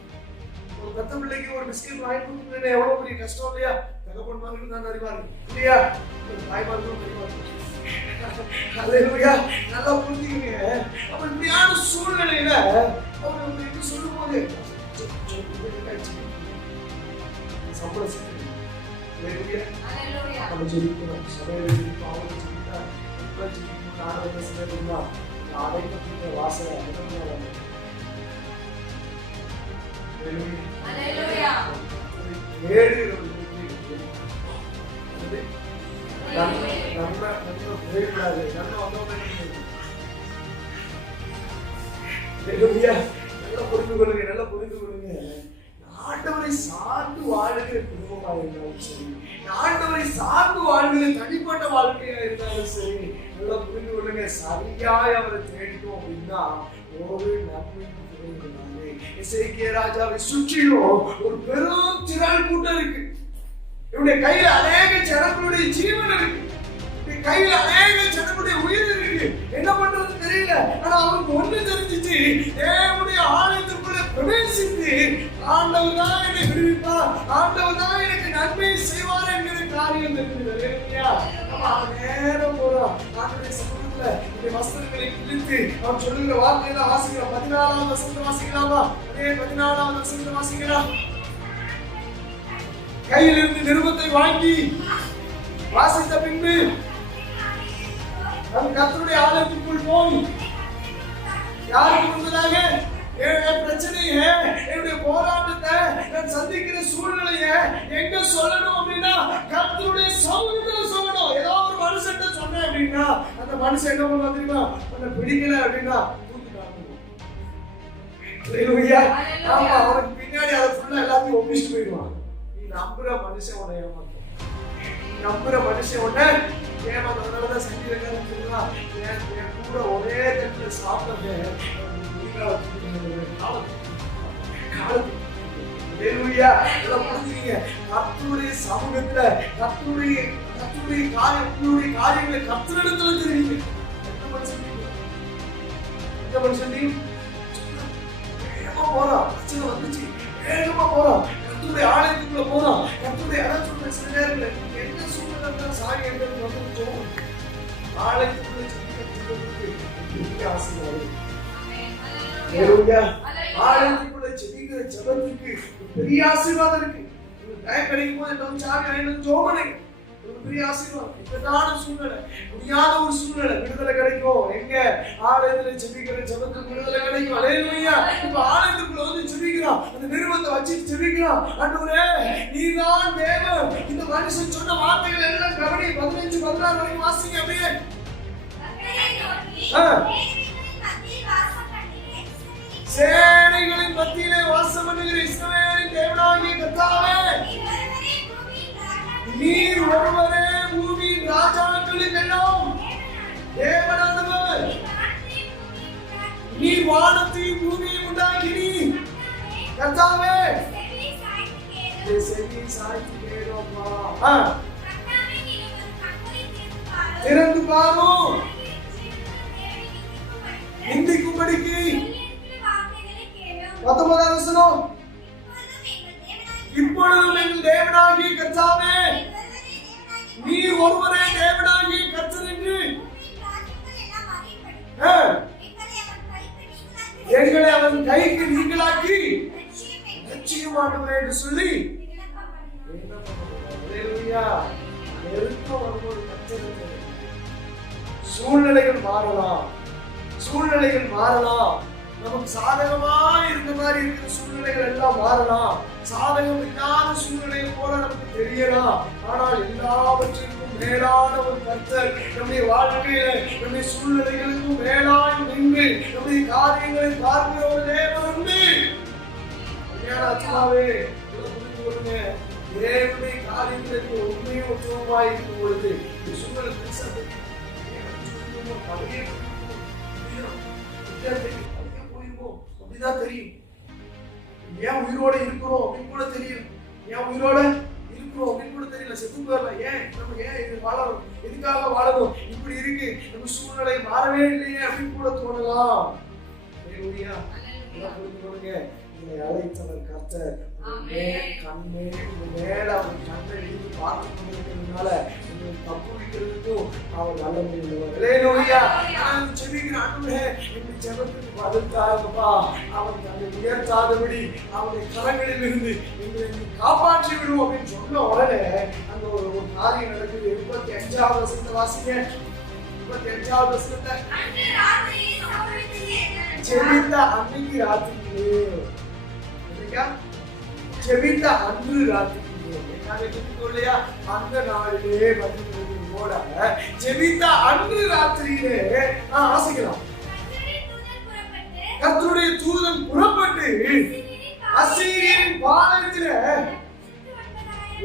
ஒரு பெத்த பிள்ளைக்கு ஒரு பிஸ்கட் வாங்கி கொடுக்குறது எவ்வளவு பெரிய கஷ்டம் இல்லையா? தகப்பன்மார்கள் தான் அறிவார்கள் இல்லையா? தாய்மார்களும் அறிவார்கள். நல்லா புரிஞ்சுக்கீங்க. அப்ப இப்படியான சூழ்நிலையில அவர் என்ன சொல்லும் போது சம்பளம் வாசனை நல்லா புரிந்து கொள்ளுங்க. ஆண்டவரை சார்ந்து வாழ்கிற குடும்பமாக இருந்தாலும் சரி, ஆண்டவரை சார்ந்து வாழ்கிற தனிப்பட்ட வாழ்க்கையா இருந்தாலும் சரி, நல்லா புரிந்து கொள்ளுங்க. சரியாய் அவரை தேடிட்டோம் அப்படின்னா ஒரு நன்மை. எசேக்கியா ராஜாவை சுற்றிலும் ஒரு பெரும் திரள் கூட்டம் இருக்கு. இவருடைய கையில அநேக ஜனங்களுடைய ஜீவன் இருக்கு, கையில அநேக ஜனங்களுடைய உயிர் இருக்கு. என்ன பண்றது தெரியல. ஆனா அவருக்கு ஒண்ணு தெரிஞ்சிச்சு, தேவனுடைய ஆலயத்திற்குள்ள பிரவேசித்து ஆண்டவர் தான் என்னை விடுவிப்பார், ஆண்டவர் தான் எனக்கு நன்மை செய்வார் என்கிற காரியம் தெரிஞ்சது. நேரம் போறோம் ஆண்டவருடைய சமூகத்துல இந்த வஸ்திரங்களை கிழித்து அவர் சொல்லுகிற வார்த்தையெல்லாம் வாசிக்கிறோம். 14வது வசனத்தை வாசிக்கலாமா? அதே 14வது வசனத்தை வாசிக்கலாம். கையிலிருந்து நிருபத்தை வாங்கி வாசித்த பின்பு கர்த்தருடைய ஆலயத்திற்குள் போய் யாருக்கு முன்பதாக பிரச்சனைய என்னுடைய போராட்டத்தை நான் சந்திக்கிற சூழ்நிலைய எங்க சொல்லணும் அப்படின்னா கர்த்தருடைய சமூகத்துல சொல்லணும். ஏதோ ஒரு மனுஷன் சொன்னேன் அப்படின்னா அந்த மனுஷன் என்ன பண்ணுவா தெரியுமா? உன்னை பிடிக்கல அப்படின்னா அவனுக்கு பின்னாடி அதை ஃபுல்லா எல்லாத்தையும் ஒப்பிச்சுட்டு போயிடுவான். நீ நம்புற மனுஷன் உன்னை ஏமாத்தும். நீ நம்புற மனுஷன் உன்னை ஏமாத்ததுனாலதான் சங்கீதக்காரன் சொல்லுவான், என் கூட ஒரே தட்டுல சாப்பிட்டேன் கர்த்தருடைய சமூகத்துல கர்த்தருடைய காரியங்களை கர்த்தரிடத்துல தெரிவிங்க. எந்த மனுஷன் போறான், பிரச்சனை வந்துச்சு, வேகமா போறான், கர்த்தருடைய ஆலயத்துக்குள்ள போறான், கர்த்தருடைய சொல்ற சில நேரத்துல என்ன சூழ்நிலை சாரி என்று ஆலயத்துக்குள்ள ஆலயத்துக்குள்ள செபிக்கிற ஜெபத்துக்கு பெரிய ஆசீர்வாதம் இருக்கு. டைம் கிடைக்கும் போது நம்ம சாமி ஆயிடும் ஜோமனை ஒரு பெரிய ஆசீர்வாதம். இப்பதான சூழ்நிலை, முடியாத ஒரு சூழ்நிலை, விடுதலை கிடைக்கும். எங்க ஆலயத்துல செபிக்கிற ஜெபத்துக்கு விடுதலை கிடைக்கும். அல்லேலூயா. இப்ப ஆலயத்துக்குள்ள வந்து செபிக்கிறான், அந்த நிருபத்தை வச்சு செபிக்கிறான். ஆண்டவரே நீதான் தேவன். இந்த மனுஷன் சொன்ன வார்த்தைகள் எல்லாம் கவனி. 15 16 வரைக்கும் வாசிங்க அப்படியே. சேனைகளின் மத்தியிலே வாசம் பண்ணுகிற இஸ்ரவேலின் தேவனாகிய கர்த்தாவே, நீர் ஒருவரே பூமியின் ராஜாக்களுக்கெல்லாம் தேவனானவர். நீர் வானத்தையும் பூமியையும் உண்டாக்கினீர். கர்த்தாவே திறந்து பாரும், நிந்திக்கும்படிக்கு. 19 வசனம். இப்பொழுதும் எங்கள் தேவனாகிய கர்த்தாவே, நீர் ஒருவரே தேவனாகிய கர்த்தர் என்று எங்களை அவன் கைக்கு நீங்களாக்கி நிச்சயமானவரே என்று சொல்லி சூழ்நிலைகள் மாறலாம், சூழ்நிலைகள் மாறலாம். நமக்கு சாதகமா இருந்த மாதிரி இருக்கிற சூழ்நிலைகள் எல்லாம் மாறலாம், சாதகம் இல்லாத சூழ்நிலைகள் போல நமக்கு தெரியலாம். ஆனால் எல்லாவற்றிற்கும் மேலான ஒரு கர்த்தர் நம்முடைய வாழ்க்கையில நம்முடைய சூழ்நிலைகளுக்கும் மேலாய் நின்று நம்முடைய காரியங்களை பார்க்கிற ஒரு தேவன் உண்டு. ஆத்மாவே தேவனுடைய காரியங்களுக்கு உண்மையும் உத்தமமாய் இருக்கும் பொழுது சூழ்நிலை அப்படிதான் தெரியும். ஏன் உயிரோட இருக்கிறோம் அப்படின்னு கூட தெரியும். ஏன் உயிரோட இருக்கிறோம் அப்படின்னு கூட தெரியல. செத்து போயிடல. ஏன் நம்ம ஏன் இது வாழணும், எதுக்காக வாழணும், இப்படி இருக்கு, நம்ம சூழ்நிலை மாறவே இல்லையே அப்படின்னு கூட தோணலாம். அழைத்தவர் கர்த்தர் கண்ணே மேல அவர் கண்ணை இருந்து பார்த்து கொண்டிருக்கிறதுனால தப்பு வைக்கிறதுக்கும் அவர் வல்லமை உள்ளவர். செபிக்கிற ஆண்டவரே என்னுடைய ஜெபத்துக்கு பதில் தாருங்கப்பா. அவன் அதை உயர்த்தாதபடி அவருடைய கரங்களில் இருந்து எங்களை காப்பாற்றி விடுவோம் அப்படின்னு சொன்ன உடனே அந்த ஒரு காரியம் நடக்குது. 25வது வசனத்தை வாசிங்க. 25வது வசனத்தை. செபித்த அன்னைக்கு ராத்திரியிலே, செபித்த அன்று ராத்திரியிலே, அந்த நாளிலே போல செபித்த அன்று ராத்திரியிலே ஆசிக்கலாம். கர்த்தருடைய தூதன் புறப்பட்டு அசீரியரின் பாளையத்திலே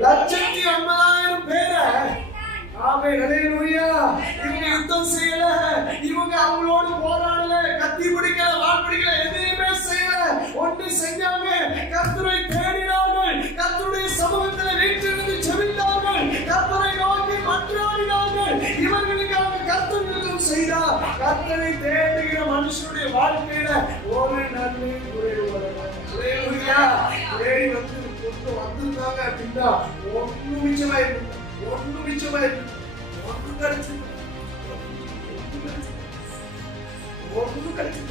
1,50,000 பேரை இவங்க யுத்தம் செய்யல, இவங்க அவங்களோடு போராடல, கத்தி பிடிக்கல, வாள் பிடிக்கல, எதையுமே செய்யல. ஒன்று செஞ்சாங்க, கர்த்தரை தேடினார்கள், கர்த்தருடைய சமூகத்தில் வீட்டிலிருந்து செபித்தார்கள், கர்த்தரை நோக்கி மன்றாடினார்கள். இவர்களுக்காக கர்த்தர் யுத்தம் செய்தார். கர்த்தரை தேடுகிற மனுஷனுடைய வாழ்க்கையில ஒரு நன்மை குறைவுள்ளது. தேடி வந்து வந்திருந்தாங்க அப்படின்னா ஒண்ணு மிச்சமா இருக்கு, ஒண்ணு மிச்சமா இருக்கு, ஒண்ணு கிடைச்சு ஒண்ணு கிடைச்சு.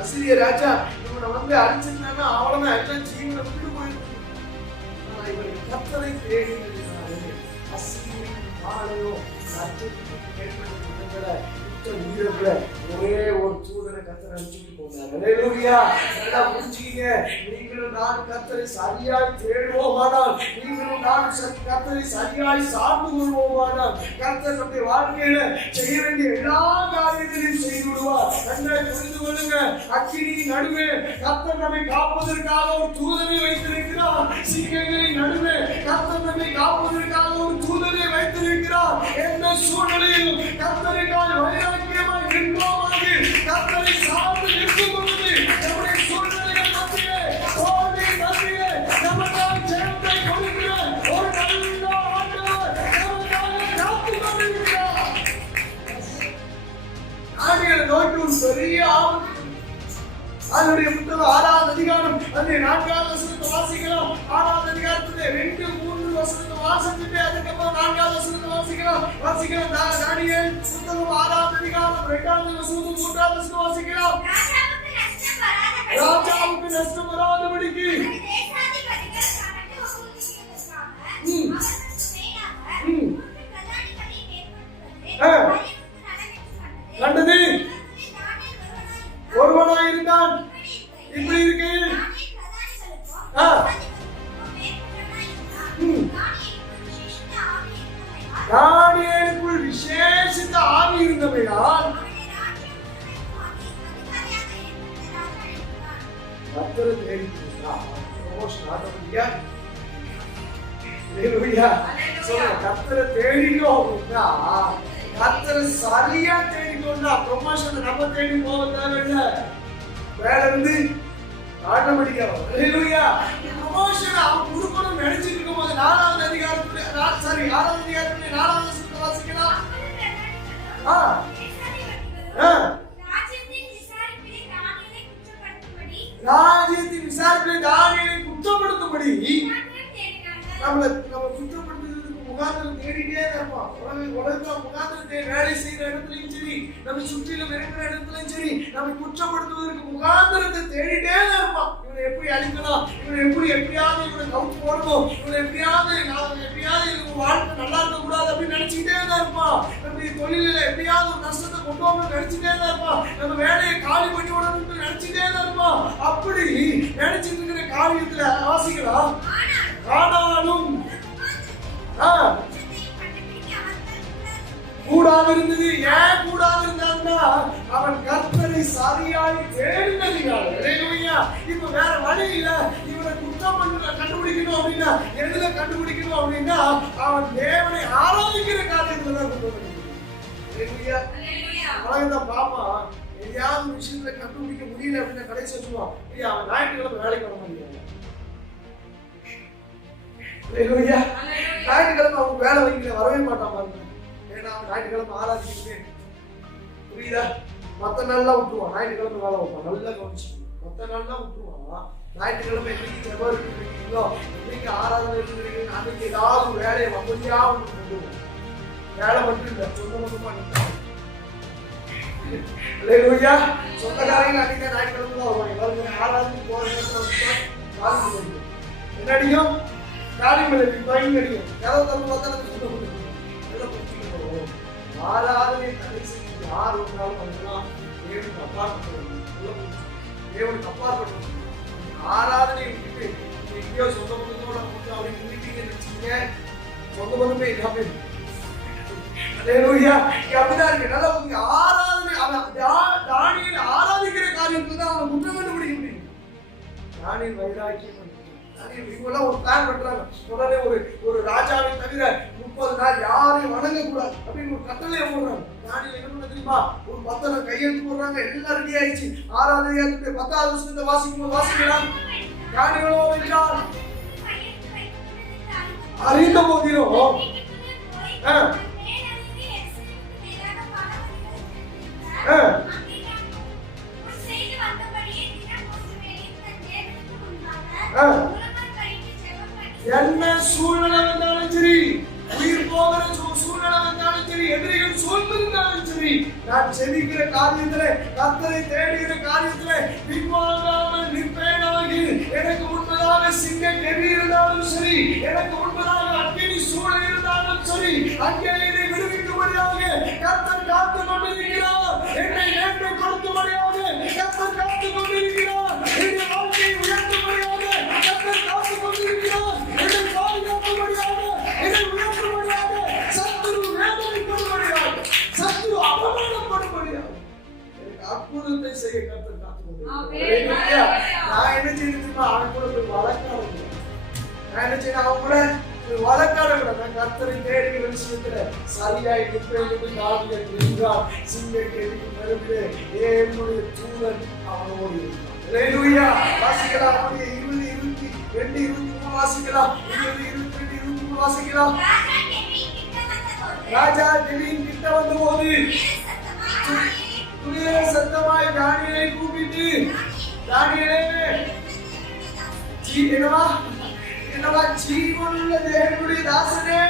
அசிரிய ராஜா இவனை வந்து அடிச்சிருந்தாங்க, அவ்வளவுதான், எல்லாம் ஜீவனை விட்டு போயிருக்கு. ஆனா இவர்கள் கர்த்தரை தேடினாலே அசிரியின் பாளையம் ராஜ்யத்துக்கு ஏற்பட்ட உயிரத்துல ஒரே ஒரு தூதனை கர்த்தர் அனுப்பிச்சு போனார். அல்லேலூயா. நல்லா புரிஞ்சுக்கங்க. நீங்களும் நானும் கர்த்தரை சரியாய் தேடுவோமானால், நீங்களும் நானும் கர்த்தரை சரியாய் சார்ந்து கொள்வோமானால், கர்த்தர் நம்முடைய வாழ்க்கையில செய்ய வேண்டிய எல்லா காரியங்களையும் செய்து விடுவார். நன்றாய் புரிந்து கொள்ளுங்க. அக்கினியின் நடுவே கர்த்தர் நம்மை காப்பதற்காக ஒரு தூதனை வைத்திருக்கிறார். சிங்கங்களின் நடுவே கர்த்தர் நம்மை காப்பதற்காக ஒரு தூதனை வைத்திருக்கிறார். எந்த சூழ்நிலையிலும் கர்த்தருக்காக வைராக்கியமாய் நிற்போமாக, கர்த்தரை சார்ந்து நிற்கும் பொழுது நம்முடைய சூழ்நிலைகள் மத்தியிலே, தோல்வியின் மத்தியிலே நமக்காக ஜெயத்தை கொடுக்கிற ஒரு நல்ல ஆண்டவர் நமக்காக காத்துக் கொண்டிருக்கிறார். ஆகிய நோக்கி ஒரு பெரிய ஆபத்து. அதனுடைய புத்தகம் 6வது அதிகாரம் அதனுடைய 4வது வசனத்தை வாசிக்கலாம். 6வது அதிகாரத்திலே 2-3 வசனத்தை வாசிச்சுட்டு அதுக்கப்புறம் 4வது வசனத்தை வாசிக்கலாம். தானியேல் புத்தகம் 6வது அதிகாரம் 2வது வசனம் 3வது வசனம் வாசிக்கலாம். ராஜாவுக்கு நஷ்டம் வராதபடிக்கு கண்டது ஒருவனாய் இருந்தான். இப்படி இருக்கையில் தானியேலுக்குள் விசேஷித்த ஆவி இருந்தமையால் கர்த்தரை தேடினார். கர்த்தரை தேடினோம், கர்த்தரை சரியா தேடிக்கொண்டா ப்ரொமோஷன் நம்ம தேடி போக தேவையில்லை. வேலை இருந்து ஆட்டோமேட்டிக்கா ப்ரொமோஷன் அவன் கொடுக்கணும்னு நினைச்சிட்டு இருக்கும் போது 4வது அதிகாரத்துல 6வது அதிகாரத்துல 4வது வசனத்தை வாசிக்கலாம். ராஜ்யத்தின் விசாரிப்பிலே தானியேலை குற்றப்படுத்தும்படி நம்ம குற்றப்படுத்துறதுக்கு முகாந்திரம் தேடிட்டே இருப்போம். உலகத்துல முகாந்திரத்தை வேலை செய்யற இடத்துலயும் சரி, நம்ம சுற்றிலும் இருக்கிற இடத்துலயும் சரி, நம்ம குற்றப்படுத்துவதற்கு முகாந்திரத்தை தேடிட்டே இருப்போம். இவனை எப்படி அழிக்கலாம், இவனை எப்படியாவது இவனை கவுத்து போடணும், இவனை எப்படியாவது இவங்க வாழ்க்கை நல்லா இருக்க கூடாது அப்படின்னு நினைச்சுக்கிட்டே தான் இருப்பான். நம்முடைய தொழில எப்படியாவது ஒரு நஷ்டத்தை கொண்டு வரணும்னு நினைச்சுட்டே தான் இருப்பான். நம்ம வேலையை காலி பண்ணி விடணும்னு நினைச்சுட்டே தான் இருப்பான். அப்படி நினைச்சிட்டு இருக்கிற காரியத்துல வாசிக்கலாம். ஆனாலும் கூடாது இருந்தது. ஏன் கூடாது இருந்தாங்கன்னா அவன் கர்த்தரை சரியாய் தேடினதினால. இப்ப வேற வழி இல்ல. இவனை குற்றம் கண்டுபிடிக்கணும் அப்படின்னா எதுல கண்டுபிடிக்கணும் அப்படின்னா அவன் தேவனை ஆராதிக்கிற காரியத்துல தான் உலகத்தான் பாப்பா. எதையாவது விஷயத்துல கண்டுபிடிக்க முடியல அப்படின்னா கடைசி சொல்லுவான், அவன் ஞாயிற்றுக்கிழமை வேலைக்கு வர முடியாது. ஞாயிற்றுக்கிழமை அவங்க வேலை வைக்கல, வரவே மாட்டான் பாருங்க. ஏன்னா அவன் ஞாயிற்றுக்கிழமை ஆராதிக்கணுமே. புரியுதா? மற்ற நாள்லாம் விட்டுருவான், ஞாயிற்றுக்கிழமை வேலை வைப்பான். நல்லா கவனிச்சு, மற்ற நாள்லாம் விட்டுருவான். ஞாயிற்றுக்கிழமை என்னைக்கு எவ்வளோ இருக்கிறீங்களோ, என்னைக்கு ஆராதனை இருக்கிறீங்க, அன்னைக்கு ஏதாவது வேலையை வம்படியா ஒன்று கொண்டு வருவோம். வேலை மட்டும் இல்லை, சொந்தமா நிற்பான். சொந்தக்காரங்க அன்னைக்கு ஞாயிற்றுக்கிழமை தான் வருவாங்க. ஆராதனை போற நேரத்தில் என்னடியும் காரியங்களுக்கு பயங்கடியும் கதவு தந்து பார்த்தா ஆராதனை தடை செய்ய யார் ஒன்றாலும் அதெல்லாம் தேவனுக்கு அப்பாற்பட்டு தேவனுக்கு அப்பாற்பட்டு ஆராதனை விட்டுட்டு எங்கேயோ சொந்த பந்தத்தோட போட்டு அப்படின்னு நினைப்பீங்கன்னு வச்சுக்கீங்க. சொந்த பந்தமே இல்லாம அப்படிதான் இருக்கு. நல்லா ஆராதனை தானியேல் ஆராதிக்கிற காரியத்துக்கு தான் அவனை குற்றம் கண்டுபிடிக்க முடியும். தானியேல் வைராக்கியம் இவங்கெல்லாம் ஒரு பிளான் பண்றாங்க. உடனே ஒரு ராஜாவை தவிர 30 நாள் யாரையும் வணங்க கூடாது அப்படின்னு ஒரு கட்டளை போடுறாங்க. தானியேல் என்ன பண்ண தெரியுமா? ஒரு பத்திரம் கையெழுத்து போடுறாங்க. எல்லாம் ரெடி ஆயிடுச்சு. 6வது அதிகாரத்துக்கு 10வது வசனத்தை வாசிக்கலாம். தானியேலோ என்றால் அறிந்த போதிலும் என்ன சூழ்நிலை வந்தாலும் சரி, உயிர் போகிற சூழ்நிலை வந்தாலும் சரி, எதிரிகள் சூழ்ந்திருந்தாலும் சரி, நான் செபிக்கிற காரியத்துல கர்த்தரை தேடுகிற காரியத்துல பின்வாங்காமல் நிற்பேனாக. எனக்கு முன்பதாக சிங்க கெவி இருந்தாலும் சரி, எனக்கு முன்பதாக அக்கினி சூழல் இருந்தாலும் சரி, அங்கே என்னை விடுவிக்கும்படியாக கர்த்தர் காத்துக் கொண்டிருக்கிறார். நான் என்ன செய்யணும்? அவங்க கூட வழக்காட கூட நான் கர்த்தரை தேடுகிற விஷயத்துல சரியாய் நிற்பேன் என்று தாவீது நின்றான். சிங்கக்கேபியின் நடுவிலே என்னுடைய தூதன் அவனோடு இருந்தான். அல்லேலூயா. வாசிக்கலாம். அப்படியே 20, 22, 23 வாசிக்கலாம். 20, 22, 23 வாசிக்கலாம். ராஜா கெபியின் கிட்ட வந்தபோது துணிய சத்தமாய் தானியேலை கூப்பிட்டு, தானியேலே, என்னவா ஜீவனுள்ள தேவனுடைய தாசனே,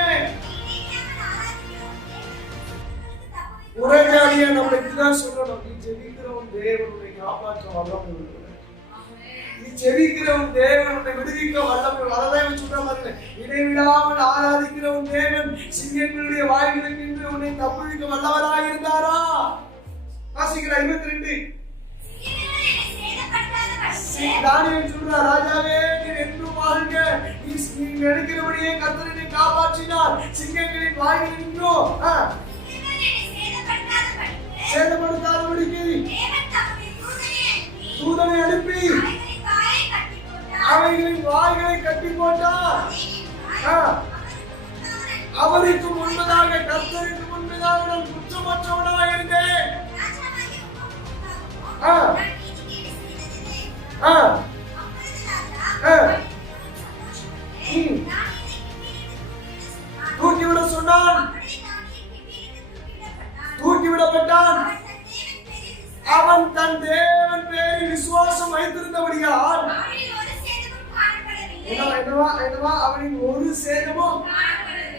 உரையாடியா நம்மளை இப்படிதான் சொல்லணும். நீ ஜெபிக்கிறவன் தேவனுடைய காப்பாற்ற வல்லமை உள்ளவர். நீ ஜெபிக்கிறவன் தேவனுடைய விடுவிக்க வல்லமை. அதான் சொல்ற மாதிரி இடைவிடாமல் ஆராதிக்கிறவன் தேவன் சிங்கங்களுடைய வாய்களுக்கு இன்று உன்னை தப்புவிக்க வல்லவராக இருந்தாரா? வாசிக்கிறா 22. தானியேல் சொல்றா, ராஜாவே நீர் என்றும் வாழ்க. நீ நினைக்கிறபடியே கர்த்தர் என்னை காப்பாற்றினார். சிங்கங்களின் வாயில் நின்றோம் சேதப்படுத்தாதபடிக்கு தூதனை அனுப்பி அவைகளின் வாய்களை கட்டி போட்டார். அவருக்கு முன்பதாக, கர்த்தருக்கு முன்பதாக நான் குற்றமற்றவனாக இருந்தேன். தூக்கிவிட சொன்னான். தூக்கிவிடப்பட்டான். அவன் தன் தேவன் பேரில் விசுவாசம் வைத்திருந்தபடியால் என்னவா அவனின் ஒரு சேதமும்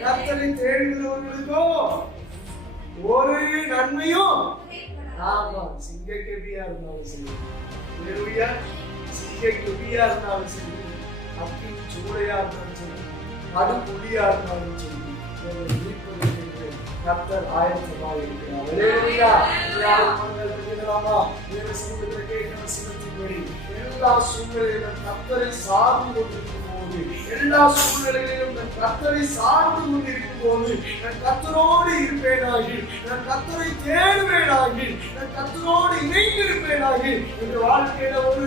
கர்த்தரை தேடுகிறவர்களுக்கோ ஒரு நன்மையும். ஆமா, சிங்கக்கெபியா இருந்தாலும் சரி, சிங்கக்கெபியா இருந்தாலும் சரி, அக்கி சூளையா இருந்தாலும் சரி, கடுப்புலியா இருந்தாலும் சரி, கர்த்தர் ஆயத்தமாக இருக்கிறார். அல்லேலூயா. எல்லா சூழ்நிலையிலும் கர்த்தரை சார்ந்து கொண்டிருக்கும் போது, எல்லா சூழ்நிலைகளிலும் நான் கர்த்தரை சார்ந்து கொண்டிருக்கும் போது, நான் கர்த்தரோடு இருப்பேனாகி, நான் கர்த்தரை தேடுவேனாகி, நான் கர்த்தரோடு இணைந்து இருப்பேனாகி, என்ற வாழ்க்கையில ஒரு